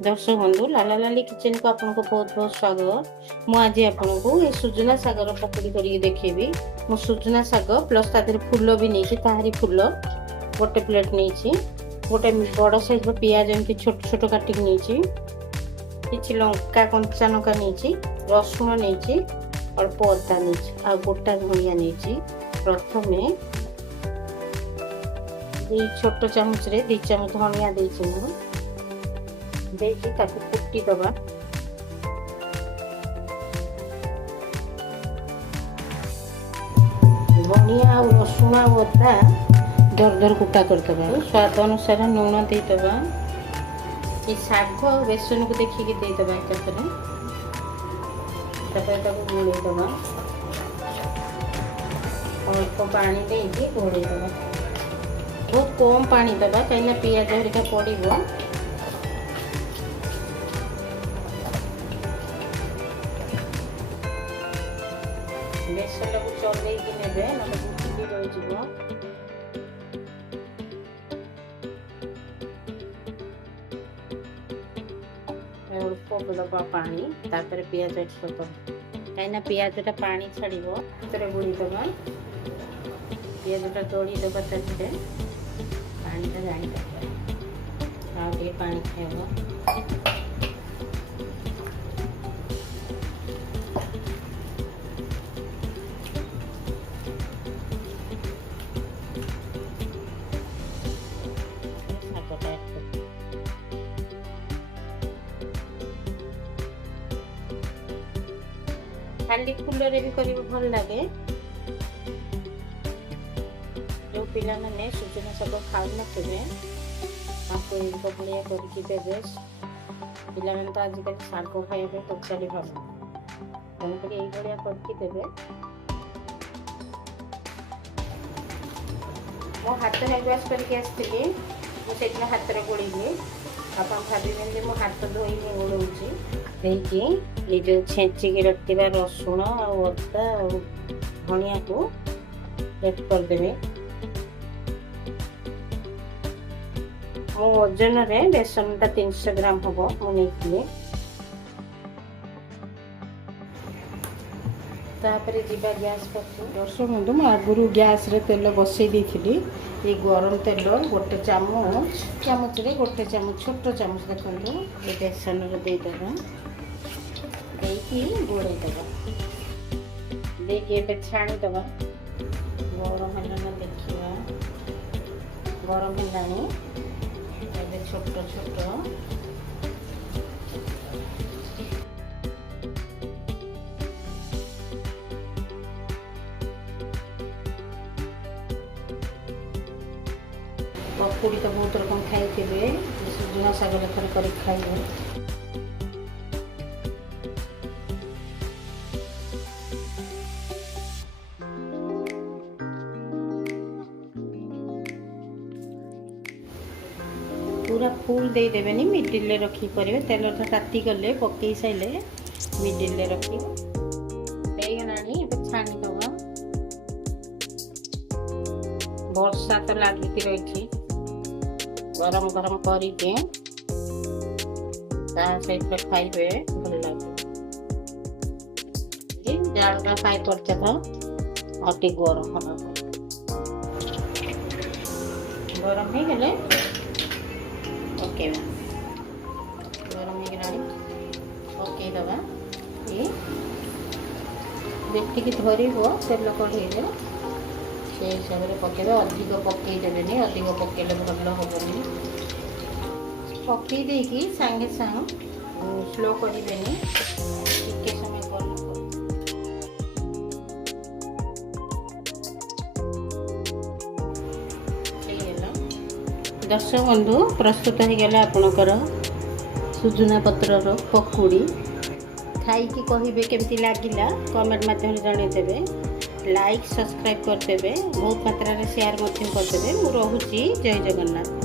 दर्शक बंधु लाला लाली किचन को आपन को बहुत बहुत स्वागत। मु आज आपन को ये सुजना सागर पकड़ी करके देखेबी। मु सुजना साग प्लस तादर फूल भी नहीं ताहारी फूल गोटे प्लेट नहीं गोटे बड़ साइज पियाज एमती छोट छोट काटिक नहीं किसी लंका कंचा लंका नहीं रसुण नहीं अल्प अदा नहीं आ गोटा धनिया नहीं। प्रथम छोट चामच रे 2 चामच धनिया देछि मु देखिए ताकि कुटी दबा धनिया और रसुण और अदा दर दर कुटा करदबा। स्वाद अनुसार लुण देदबा। ये शाग और बेसन को देखिए देदबा एकत्र घोड़ेदबा अल्प पानी देके घोड़ेदबा। बहुत कम पानी दबा कहीं पियाज हरिका पड़ो। बेसन को चल ने गुटी रही अल्प दबा पानी तापर पियाज कहीं पियाज पानी छाड़ गोड़ी दबा पियाज दड़ी दबा पानी जानी आगे पानी खाइब खाली फूल भी कर भल लगे। जो पिला माने सुजना शाग खाऊ नथिबे भाया करके देवे। पिला माने तो आजिकल शाग खाइबे टोटाली भल तेणुक ये करके देवे। मो हाथ हैंड वाश करके आसती मुझे हाथ में गोड़ी आप भावे मो हाथ धोई गोड़ी ये जो छेचिकी रखा रसुण और अदा और धनिया को एड करदे। मो ओजन रे बेसन 300 ग्राम हम मुझे तापर जीवा गैस पाखे। दर्शक बंधु मैं आगुरी गैस रे तेल बसई देती। ये गरम तेल गोटे चामच रे गोटे चामच छोट चामच देखो ये बेसन देदेबा देखी गोड़े दबा देखिए छाणी दबा। गरम है देखा गरम है छोट छोट पकुड़ी तो बहुत रकम खाई सुजना शाग कर खाइबे। पूरा फुल दे देबेनी मिडिल ले रखी परिबे। तेल तो ताती गले पकई साइले मिडिल ले रखी देगनानी छाणी दबा। वर्षा तो लागिक रही गरम गरम करके सहित खाइबे भल लगे। जाड़ा खाई पड़ते था अति गरम गरम हो गले पकेबा। गरम पकईदबा ये देखिए धरब तेल कढ़े से हिसाब से पकेबा। अधिक पकईदेवे अधिक पकेले भल हेनी पकई देकी सांगे सांग स्लो करेंगे टिके समय दर्शक बंधु प्रस्तुत हो गला आपणकर सुजना पत्रर पकुड़ी। खाई कहे केमती लगिला कमेंट माध्यम जनईदेवे। लाइक सब्सक्राइब करदेवे बहुत मात्रा शेयर करदेवे। मु रहुची जय जगन्नाथ।